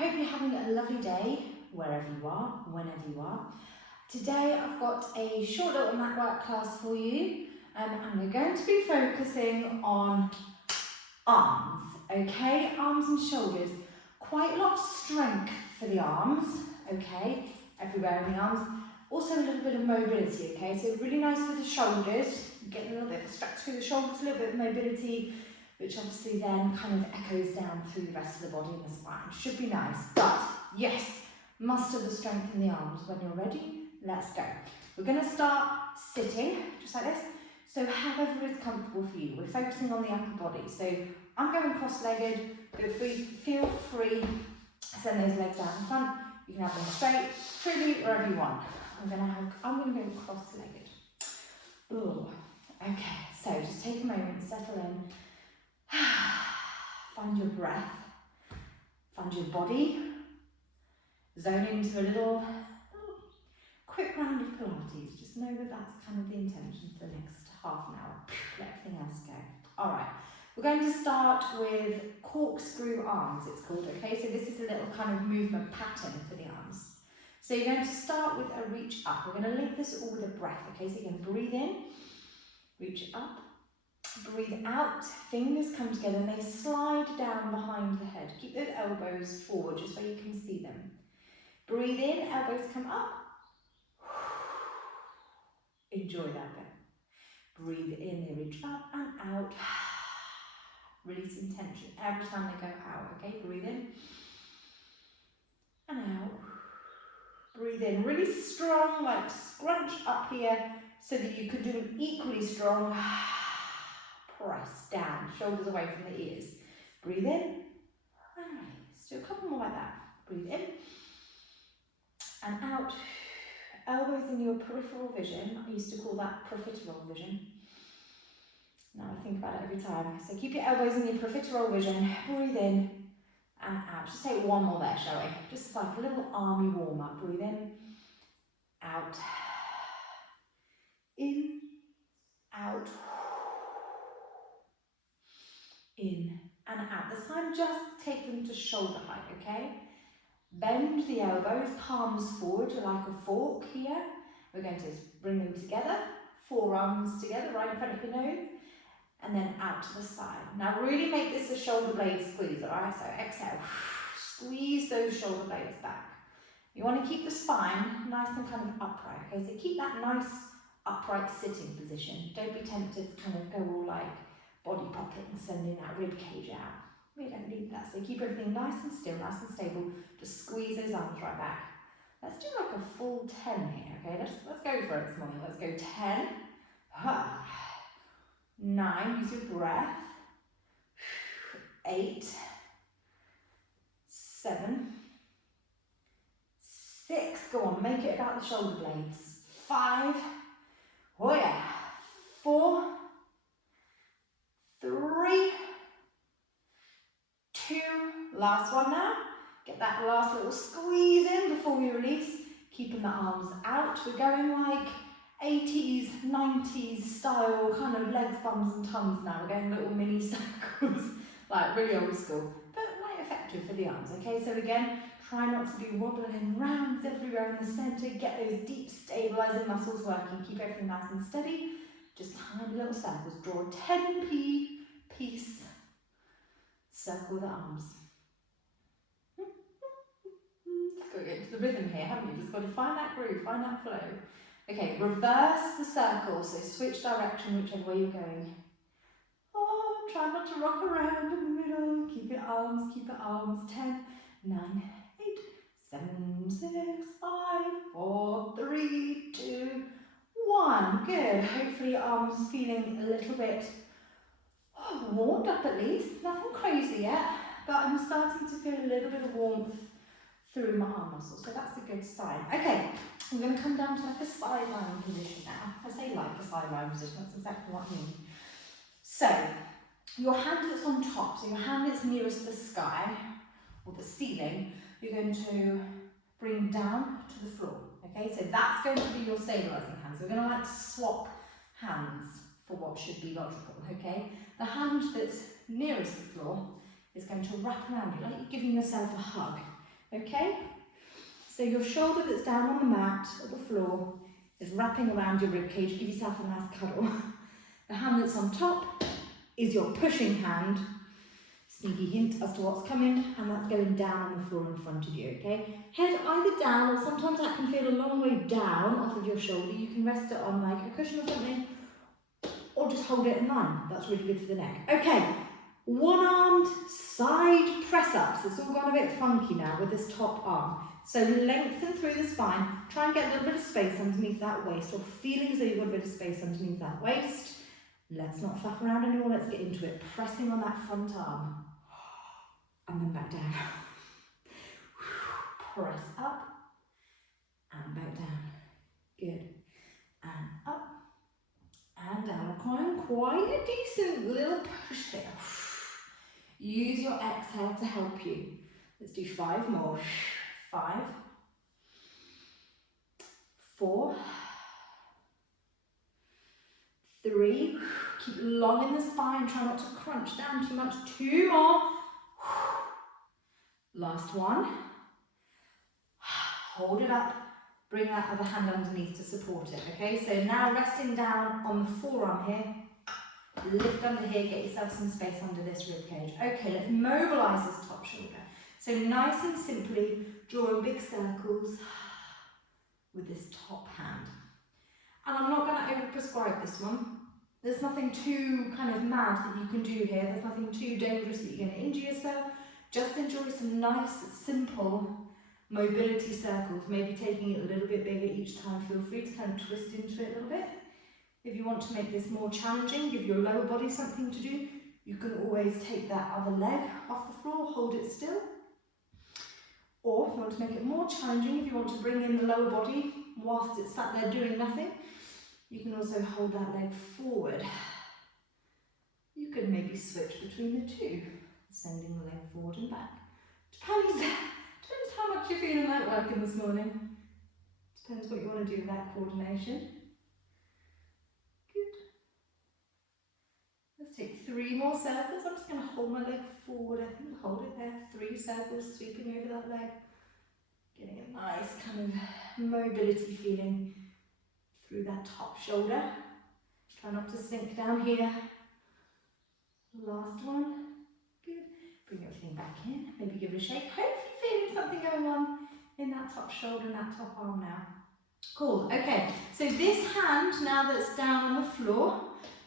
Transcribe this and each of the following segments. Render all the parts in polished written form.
hope you're having a lovely day, wherever you are, whenever you are. Today I've got a short little mat work class for you, and we're going to be focusing on arms, okay? Arms and shoulders. Quite a lot of strength for the arms, okay? Everywhere in the arms. Also a little bit of mobility, okay? So really nice for the shoulders. Getting a little bit of a stretch through the shoulders, a little bit of mobility, which obviously then kind of echoes down through the rest of the body and the spine. Should be nice, but yes, must have the strength in the arms. When you're ready, let's go. We're going to start sitting, just like this. So however is comfortable for you. We're focusing on the upper body. So I'm going cross-legged, but feel free to send those legs out in front. You can have them straight, truly, wherever you want. I'm going to go cross-legged. Ooh. Okay, so just take a moment, settle in. Find your breath, find your body, zone into a little quick round of Pilates. Just know that that's kind of the intention for the next half an hour. Let everything else go. All right, we're going to start with corkscrew arms, it's called, okay? So this is a little kind of movement pattern for the arms. So you're going to start with a reach up. We're going to link this all with a breath, okay? So you're going to breathe in, reach up. Breathe out, fingers come together and they slide down behind the head. Keep those elbows forward just so you can see them. Breathe in, elbows come up. Enjoy that bit. Breathe in, they reach up and out. Releasing tension every time they go out, okay? Breathe in and out. Breathe in, really strong, like scrunch up here so that you could do an equally strong press down, shoulders away from the ears. Breathe in and release. Do a couple more like that. Breathe in and out. Elbows in your peripheral vision. I used to call that profiterole vision. Now I think about it every time. So keep your elbows in your profiterole vision. Breathe in and out. Just take one more there, shall we? Just like a little army warm up. Breathe in, out, in, out. In and out. This time just take them to shoulder height, okay? Bend the elbows, palms forward like a fork here. We're going to bring them together, forearms together right in front of your nose, and then out to the side. Now really make this a shoulder blade squeeze, all right? So exhale, squeeze those shoulder blades back. You want to keep the spine nice and kind of upright, okay? So keep that nice upright sitting position. Don't be tempted to kind of go all like body popping, sending that rib cage out. We don't need that. So keep everything nice and still, nice and stable. Just squeeze those arms right back. Let's do like a full 10 here, okay? Let's go for it this morning. Let's go 10, 9, use your breath, 8, 7, 6, go on, make it about the shoulder blades, 5, oh yeah, 4, 3, 2, last one now. Get that last little squeeze in before we release. Keeping the arms out. We're going like 80s, 90s style kind of legs, bums and tongues now. We're going little mini circles, like really old school, but quite effective for the arms, okay? So again, try not to be wobbling round everywhere in the centre. Get those deep stabilising muscles working. Keep everything nice and steady. Just tiny little circles. Draw a 10p piece. Circle the arms. Just got to get into the rhythm here, haven't you? Just got to find that groove, find that flow. Okay, reverse the circle, so switch direction whichever way you're going. Oh, try not to rock around in the middle. Keep your arms, 10, 9, 8, 7, 6, 5, 4, 3, 2, 1. Good. Hopefully your arms feeling a little bit warmed up at least. Nothing crazy yet, but I'm starting to feel a little bit of warmth through my arm muscles, so that's a good sign. Okay, I'm going to come down to like a sideline position now. I say like a sideline position, that's exactly what I mean. So, your hand that's on top, so your hand that's nearest the sky, or the ceiling, you're going to bring down to the floor, okay? So that's going to be your stabilising hand. So we're going to like swap hands for what should be logical, okay? The hand that's nearest the floor is going to wrap around you, like you're giving yourself a hug. okay? So your shoulder that's down on the mat or the floor is wrapping around your ribcage. Give yourself a nice cuddle. The hand that's on top is your pushing hand. Sneaky hint as to what's coming, and that's going down on the floor in front of you, okay? Head either down, or sometimes that can feel a long way down off of your shoulder. You can rest it on like a cushion or something, or just hold it in line. That's really good for the neck. Okay, one-armed side press-ups. It's all gone a bit funky now with this top arm. So lengthen through the spine. Try and get a little bit of space underneath that waist, or feeling as though you've got a bit of space underneath that waist. Let's not faff around anymore, let's get into it. Pressing on that front arm. And then back down. Press up. And back down. Good. And up. And down. Quite a decent little push there. Use your exhale to help you. Let's do 5 more. 5. 4. 3. Keep long in the spine. Try not to crunch down too much. 2 more. Last one. Hold it up. Bring that other hand underneath to support it. Okay, so now resting down on the forearm here. Lift under here. Get yourself some space under this rib cage. Okay, let's mobilize this top shoulder. So nice and simply, drawing big circles with this top hand. And I'm not going to over-prescribe this one. There's nothing too kind of mad that you can do here. There's nothing too dangerous that you're going to injure yourself. Just enjoy some nice, simple mobility circles. Maybe taking it a little bit bigger each time. Feel free to kind of twist into it a little bit. If you want to make this more challenging, give your lower body something to do, you can always take that other leg off the floor, hold it still. Or if you want to make it more challenging, if you want to bring in the lower body whilst it's sat there doing nothing, you can also hold that leg forward. You could maybe switch between the two, sending the leg forward and back. Depends how much you're feeling like working this morning. Depends what you want to do with that coordination. Good. Let's take 3 more circles. I'm just going to hold my leg forward. I think hold it there. 3 circles sweeping over that leg. Getting a nice kind of mobility feeling through that top shoulder. Try not to sink down here. Last one. Good. Bring everything back in. Maybe give it a shake. Hopefully feeling something going on in that top shoulder and that top arm now. Cool. Okay. So this hand now that's down on the floor,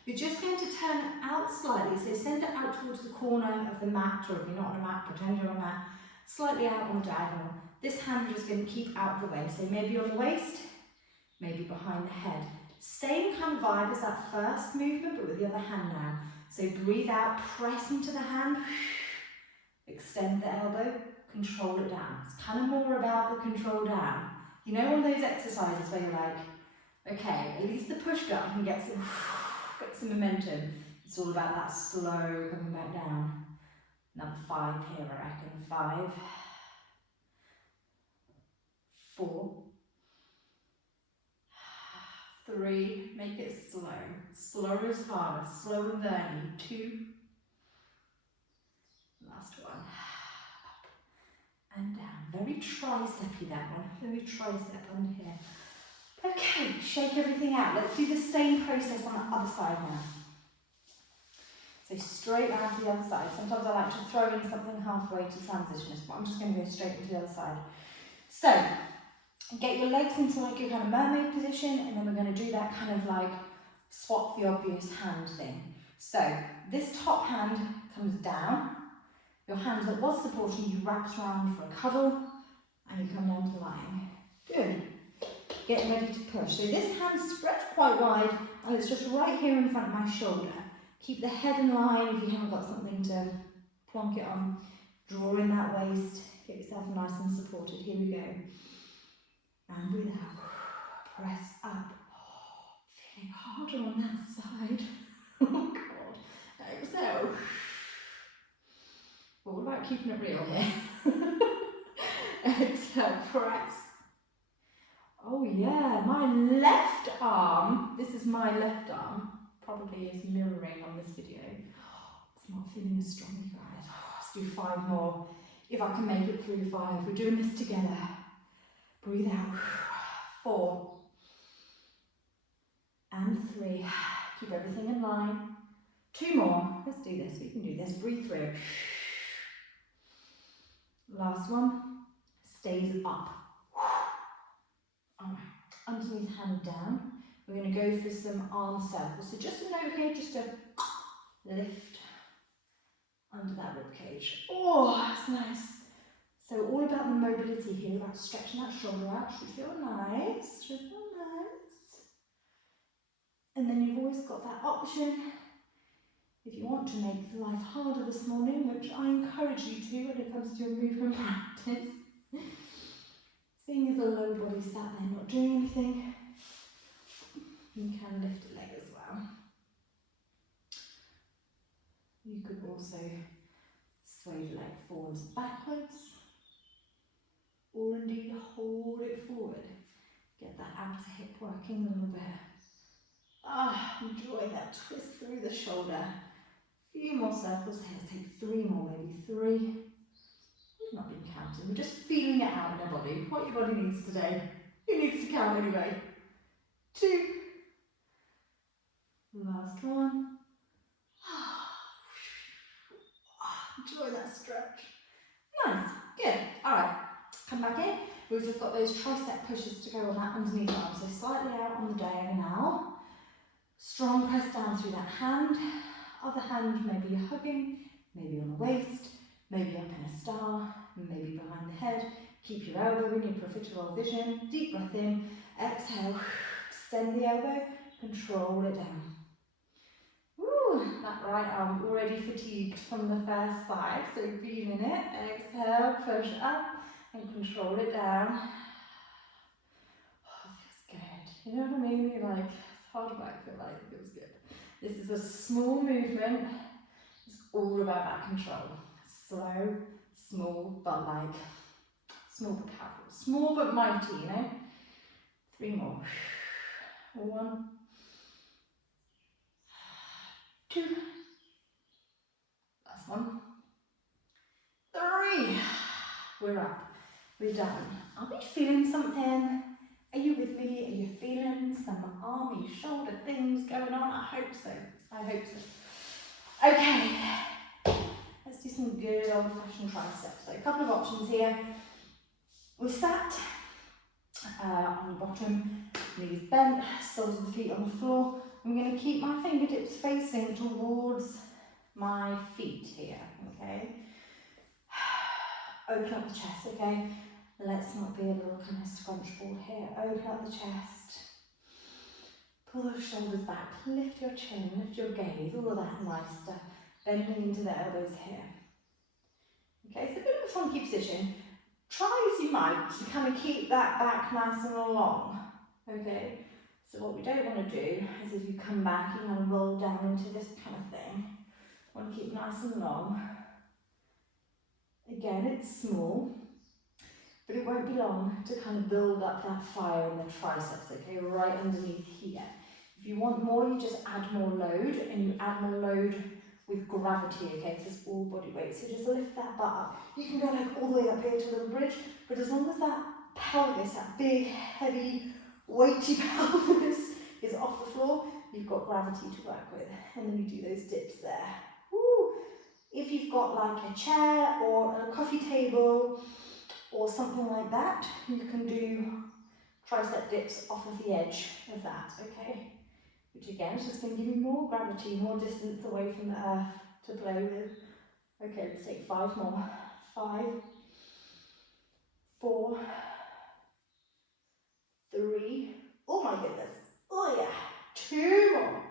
you're just going to turn it out slightly. So send it out towards the corner of the mat, or if you're not on a mat, pretend you're on a mat. Slightly out on the diagonal. This hand you're just going to keep out of the way. So maybe on the waist, maybe behind the head. Same kind of vibe as that first movement, but with the other hand now. So breathe out, press into the hand, extend the elbow, control it down. It's kind of more about the control down. You know, one of those exercises where you're like, okay, at least the push gut can get some momentum. It's all about that slow coming back down. Another 5 here, I reckon. 5, 4, 3, make it slow. Slower is harder. Slow and burning. 2. Last one. Up and down. Very tricepy, that one. Very tricep under here. Okay, shake everything out. Let's do the same process on the other side now. So straight round to the other side. Sometimes I like to throw in something halfway to transition this, but I'm just going to go straight into the other side. So, get your legs into like your kind of mermaid position, and then we're going to do that kind of like swap the obvious hand thing. So, this top hand comes down. Your hand that was supporting you wraps around for a cuddle, and you come down to lying. Good. Getting ready to push. So this hand stretched quite wide, and it's just right here in front of my shoulder. Keep the head in line if you haven't got something to plonk it on. Draw in that waist. Get yourself nice and supported. Here we go. And breathe out. Press up. Oh, feeling harder on that side. Oh God. Exhale. All about keeping it real here. Exhale. Press. Oh yeah, my left arm, this is my left arm, probably is mirroring on this video. It's not feeling as strong, you guys. Let's do 5 more. If I can make it through 5, we're doing this together. Breathe out. 4 and 3. Keep everything in line. 2 more. Let's do this. We can do this. Breathe through. Last one. Stays up. Alright. Underneath, hand down. We're going to go for some arm circles. So just a note here, just to lift under that rib cage. Oh, that's nice. So all about the mobility here, about stretching that shoulder out. Should feel nice. Should feel nice. And then you've always got that option, if you want to make life harder this morning, which I encourage you to when it comes to your movement practice. Seeing as the lower body sat there not doing anything, you can lift a leg as well. You could also sway the leg forwards and backwards, or indeed hold it forward. Get that outer hip working a little bit. Enjoy that twist through the shoulder. A few more circles here. Take 3 more, maybe 3. We've not been counting. We're just feeling it out in our body. What your body needs today. It needs to count anyway. 2. Last one. Enjoy that stretch. Nice. Good. Alright. Come back in. We've just got those tricep pushes to go on that underneath arm. So slightly out on the diagonal. Strong press down through that hand. Other hand, maybe you're hugging, maybe on the waist, maybe up in a star, maybe behind the head. Keep your elbow in your peripheral vision. Deep breath in. Exhale. Extend the elbow. Control it down. Woo, that right arm already fatigued from the first side, so feeling it. Exhale, push up and control it down. Oh, it feels good. You know what I mean? You're like, it's hard to feel like it feels good. This is a small movement. It's all about that control. Slow, small, but like, small but powerful. Small but mighty, you know? 3 more. 1, 2, last one, 3. We're up, we're done. Are we feeling something? Are you with me? Are you feeling some army, shoulder things going on? I hope so. I hope so. Okay, let's do some good old-fashioned triceps. So a couple of options here. We're sat on the bottom, knees bent, soles of the feet on the floor. I'm going to keep my fingertips facing towards my feet here, okay? Open up the chest, okay? Let's not be a little kind of scrunch ball here. Open up the chest. Pull those shoulders back. Lift your chin, lift your gaze, all of that nice stuff. Bending into the elbows here. Okay, it's a bit of a funky position. Try as you might to kind of keep that back nice and long, okay? So what we don't want to do is as you come back, you kind of roll down into this kind of thing. Want to keep nice and long. Again, it's small, but it won't be long to kind of build up that fire in the triceps, okay? Right underneath here. If you want more, you just add more load, and you add more load with gravity, okay? So it's all body weight. So just lift that butt up. You can go like all the way up here to a little bridge, but as long as that pelvis, that big, heavy, weighty pelvis is off the floor, you've got gravity to work with. And then you do those dips there. Woo. If you've got like a chair or a coffee table or something like that, you can do tricep dips off of the edge of that, okay? Which again is just going to give you more gravity, more distance away from the earth to play with. Okay, let's take 5 more. 5, 4, 3, oh my goodness, oh yeah, 2 more.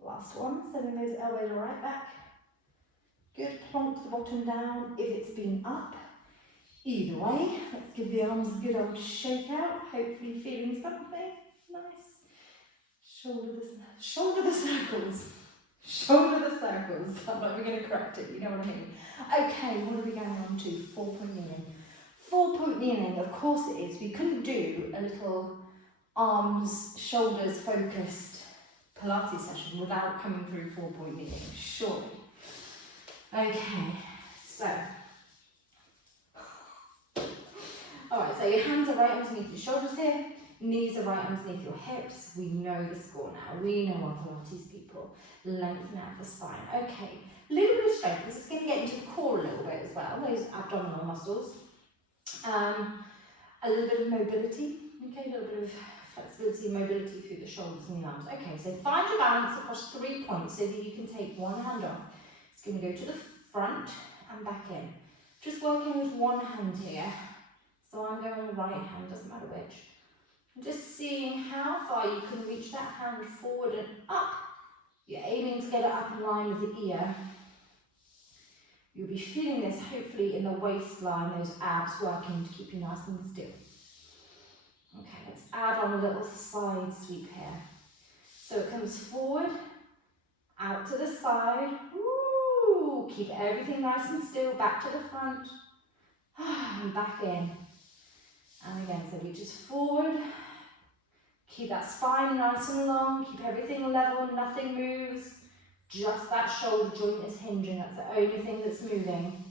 Last one, sending those elbows right back. Good, plonk the bottom down if it's been up. Either way, let's give the arms a good old shake out, hopefully feeling something nice. Shoulder the circles. Shoulder the circles. I'm not even going to correct it, you know what I mean. Okay, what are we going on to? 4-point kneeling. 4-point kneeling, of course it is. We couldn't do a little arms, shoulders focused Pilates session without coming through 4-point kneeling, surely. Okay, So, all right, so your hands are right underneath your shoulders here, knees are right underneath your hips. We know the score now. We know our Pilates people. Lengthen out the spine. Okay, a little bit of strength. This is going to get into the core a little bit as well, those abdominal muscles. A little bit of mobility, okay, a little bit of flexibility and mobility through the shoulders and the arms. Okay, so find your balance across 3 points so that you can take one hand off. It's going to go to the front and back in. Just working with one hand here. So I'm going on the right hand, doesn't matter which. Just seeing how far you can reach that hand forward and up. You're aiming to get it up in line with the ear. You'll be feeling this hopefully in the waistline, those abs working to keep you nice and still. Okay, let's add on a little side sweep here. So it comes forward, out to the side. Woo! Keep everything nice and still, back to the front, and back in. And again, so reaches forward. Keep that spine nice and long, keep everything level, nothing moves. Just that shoulder joint is hinging, that's the only thing that's moving.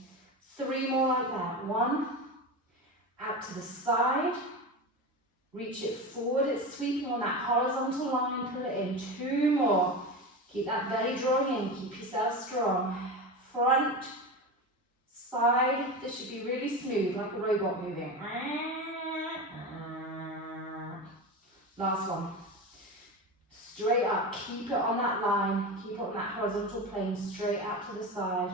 3 more like that. 1, out to the side. Reach it forward, it's sweeping on that horizontal line, pull it in. 2 more. Keep that belly drawing in, keep yourself strong. Front, side, this should be really smooth, like a robot moving. Last one. Straight up, keep it on that line, keep it on that horizontal plane, straight out to the side.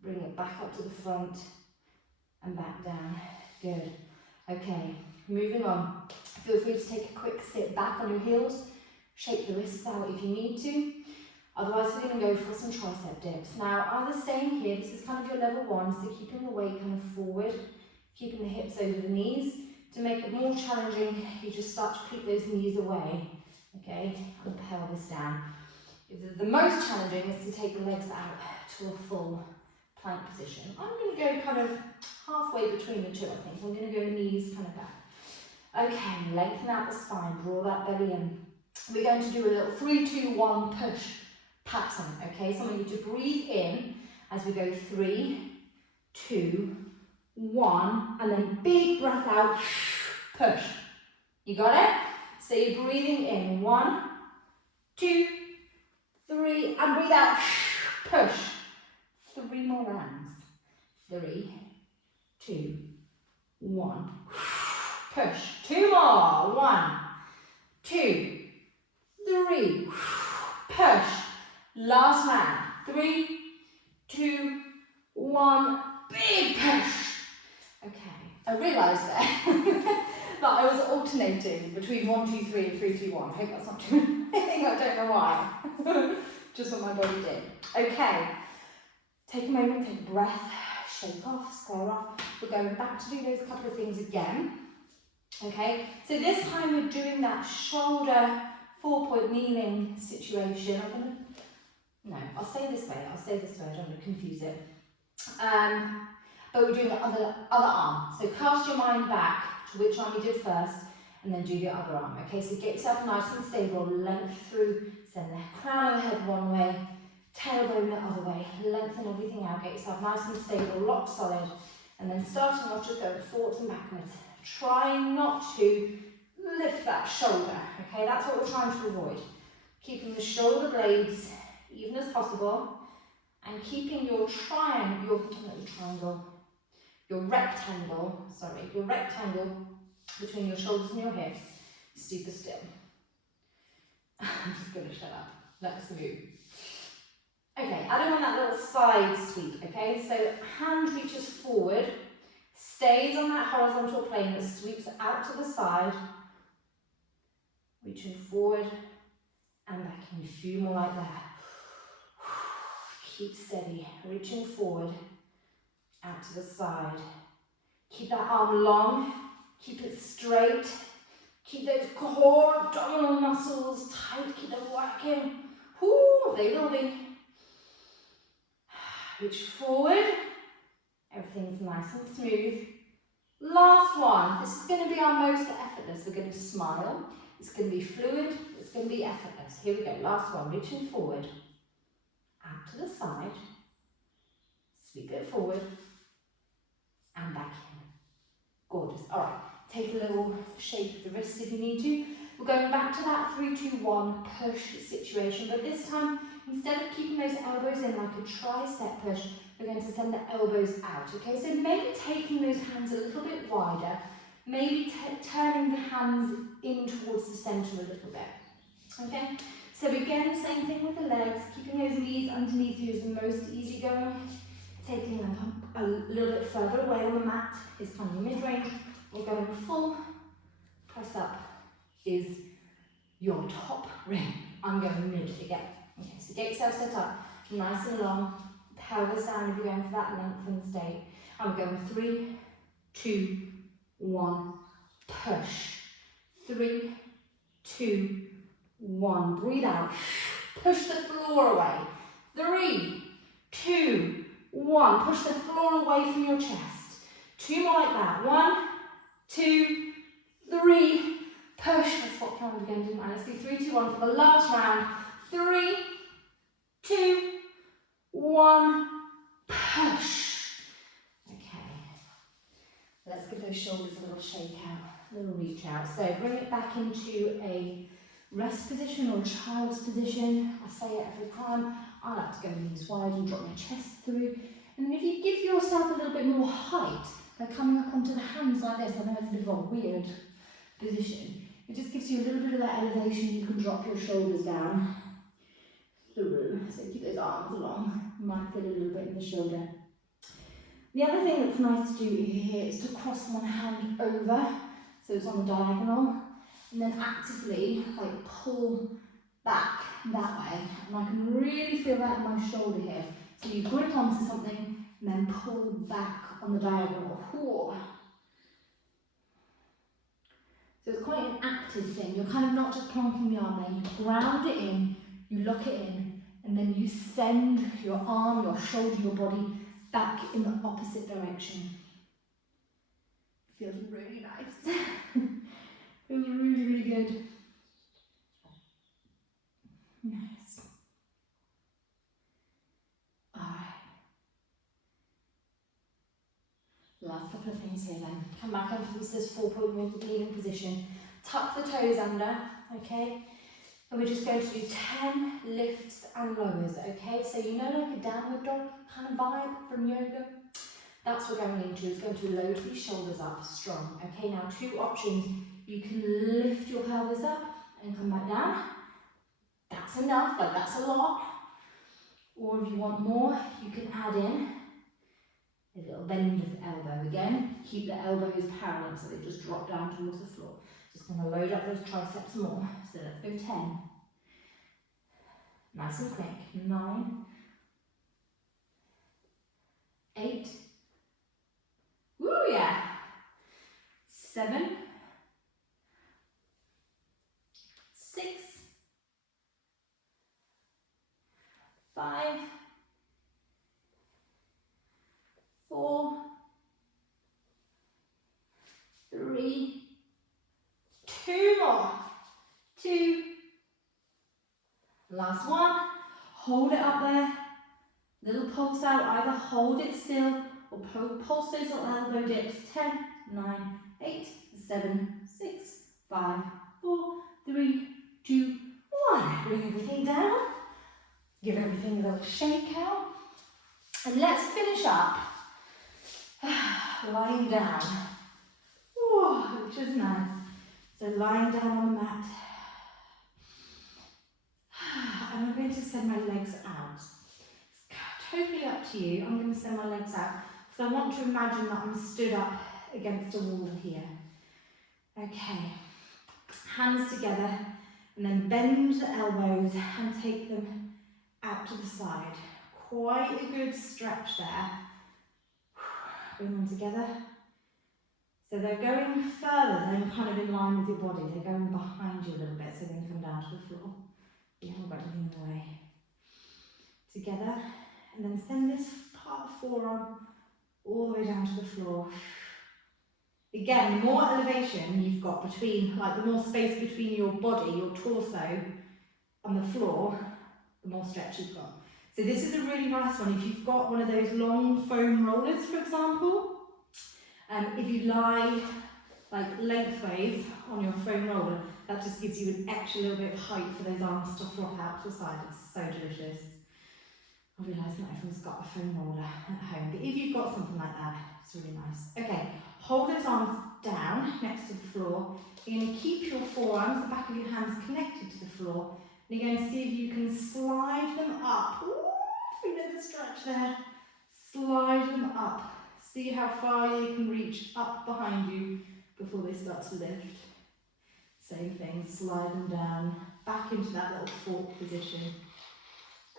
Bring it back up to the front and back down. Good. Okay, moving on. Feel free to take a quick sit back on your heels. Shake the wrists out if you need to. Otherwise, we're going to go for some tricep dips. Now, either staying here, this is kind of your level 1, so keeping the weight kind of forward, keeping the hips over the knees. To make it more challenging, you just start to creep those knees away, okay, and the pelvis down. The most challenging is to take the legs out to a full plank position. I'm going to go kind of halfway between the two, I think. I'm going to go knees kind of back. Okay, lengthen out the spine, draw that belly in. We're going to do a little 3, 2, 1 push pattern, okay? So I want you to breathe in as we go 3, 2, 1, and then big breath out, push. You got it? So you're breathing in, 1, 2, 3, and breathe out, push. 3 more rounds. 3, 2, 1, push. 2 more. 1, 2, 3, push. Last round. 3, 2, 1, big push. Okay, I realised there that I was alternating between 1, 2, 3 and 3, 2, 1. I hope that's not too anything, I don't know why. Just what my body did. Okay, take a moment, take a breath, shake off, square off. We're going back to do those couple of things again. Okay, so this time we're doing that shoulder 4-point kneeling situation. I'll stay this way, I don't want to confuse it. But we're doing the other arm. So cast your mind back to which arm you did first, and then do the other arm. Okay, so get yourself nice and stable, length through, send the crown of the head one way, tailbone the other way, lengthen everything out, get yourself nice and stable, lock solid, and then starting off just going forwards and backwards. Try not to lift that shoulder, okay, that's what we're trying to avoid. Keeping the shoulder blades even as possible, and keeping your rectangle between your shoulders and your hips super still. I'm just going to shut up. Let's move. Okay, adding on that little side sweep, okay? So hand reaches forward, stays on that horizontal plane that sweeps out to the side, reaching forward and back in. A few more like that. Keep steady, reaching forward, out to the side. Keep that arm long, keep it straight, keep those core abdominal muscles tight, keep them working. Whoo, they will be. Reach forward, everything's nice and smooth. Last one, this is going to be our most effortless. We're going to smile, it's going to be fluid, it's going to be effortless. Here we go, last one, reaching forward, out to the side, Sweep it forward and back in. Gorgeous. All right, take a little shake of the wrist if you need to. We're going back to that 3, 2, 1 push situation, but this time, instead of keeping those elbows in like a tricep push, we're going to send the elbows out, okay? So maybe taking those hands a little bit wider, maybe turning the hands in towards the centre a little bit, okay? So again, same thing with the legs, keeping those knees underneath you is the most easygoing. Taking them a little bit further away on the mat is kind of mid-range. We're going full press up is your top ring. I'm going mid again. Okay, so get yourself set up nice and long. Pelvis down if you're going for that length and stay. And we're going 3, 2, 1, push. 3, 2, 1. Breathe out. Push the floor away. 3, 2, 1. Push the floor away from your chest. 2 more like that. 1, 2, 3. Push. I swapped around again, didn't I? Let's do 3, 2, 1 for the last round. 3, 2, 1. Push. Okay. Let's give those shoulders a little shake out, a little reach out. So bring it back into a rest position or child's position. I say it every time. I like to go knees wide and drop my chest through. And then if you give yourself a little bit more height by coming up onto the hands like this, I know it's a bit of a weird position. It just gives you a little bit of that elevation. You can drop your shoulders down through. So keep those arms long. You might feel a little bit in the shoulder. The other thing that's nice to do here is to cross one hand over, so it's on the diagonal, and then actively like pull back that way. And I can really feel that in my shoulder here. So you grip onto something and then pull back on the diagonal. Whoa. So it's quite an active thing. You're kind of not just plonking the arm there. You ground it in, you lock it in, and then you send your arm, your shoulder, your body back in the opposite direction. Feels really nice. Feels really, really good. Nice. Alright. Last couple of things here then. Come back into this 4-point kneeling position. Tuck the toes under, okay? And we're just going to do 10 lifts and lowers, okay? So you know like a downward dog kind of vibe from yoga? That's what we're going into. It's going to load these shoulders up strong, okay? Now 2 options. You can lift your pelvis up and come back down. That's enough, like that's a lot. Or if you want more, you can add in a little bend of the elbow again. Keep the elbows parallel so they just drop down towards the floor. Just going to load up those triceps more. So let's go 10. Nice and quick. 9. 8. Woo, yeah. 7. 6. 5. 4. 3. 2 more. 2. Last one. Hold it up there. Little pulse out. Either hold it still or pulse those little elbow dips. 10, 9, 8, 7, 6, 5, 4, 3, 2, 1. Bring everything down. Give everything a little shake out. And let's finish up lying down. Whoa, which is nice. So lying down on the mat. And I'm going to send my legs out. It's totally up to you. I'm going to send my legs out because I want to imagine that I'm stood up against a wall here. Okay. Hands together and then bend the elbows and take them out to the side. Quite a good stretch there. Bring them together. So they're going further than kind of in line with your body. They're going behind you a little bit so they can come down to the floor. You haven't got anything in the way. Together. And then send this part of forearm all the way down to the floor. Again, the more elevation you've got between, like the more space between your body, your torso, and the floor, the more stretch you've got. So this is a really nice one. If you've got one of those long foam rollers, for example, if you lie like lengthways on your foam roller, that just gives you an extra little bit of height for those arms to flop out to the side. It's so delicious. I realise not everyone's got a foam roller at home, but if you've got something like that, it's really nice. Okay, hold those arms down next to the floor. You're going to keep your forearms, the back of your hands connected to the floor. And you're going to see if you can slide them up. Ooh, feel the stretch there. Slide them up. See how far you can reach up behind you before they start to lift. Same thing, slide them down, back into that little fork position.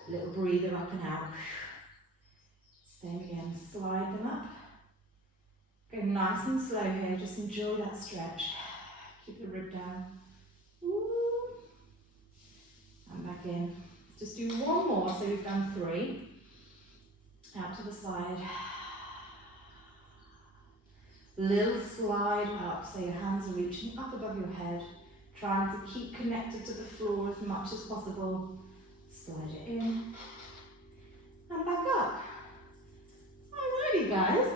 Little breather up and out. Same again, slide them up. Go nice and slow here, just enjoy that stretch. Keep the rib down. Ooh. And back in. Let's just do one more, so we've done 3. Out to the side. Little slide up, so your hands are reaching up above your head. Trying to keep connected to the floor as much as possible. Slide it in. And back up. Alrighty guys,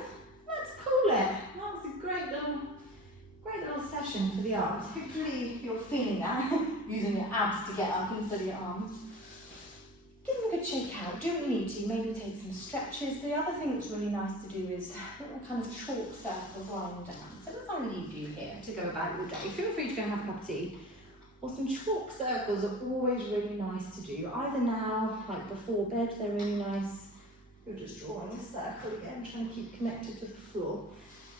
let's call it. That was a great little session for the arms. Hopefully you're feeling that, using your abs to get up instead of your arms. Give them a good shake out, do what you need to, maybe take some stretches. The other thing that's really nice to do is little kind of chalk circles lying down. So as I leave you here to go about your day, feel free to go and have a cup of tea. Or some chalk circles are always really nice to do. Either now, like before bed, they're really nice. You're just drawing a circle again, trying to keep connected to the floor.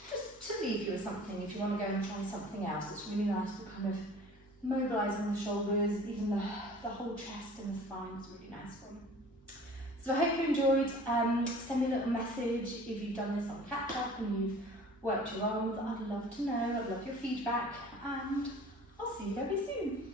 Just to leave you with something, if you want to go and try something else, it's really nice to kind of mobilising the shoulders, even the whole chest and the spine is a really nice one. So I hope you enjoyed. Send me a little message if you've done this on catch up and you've worked your arms. I'd love to know, I'd love your feedback, and I'll see you very soon.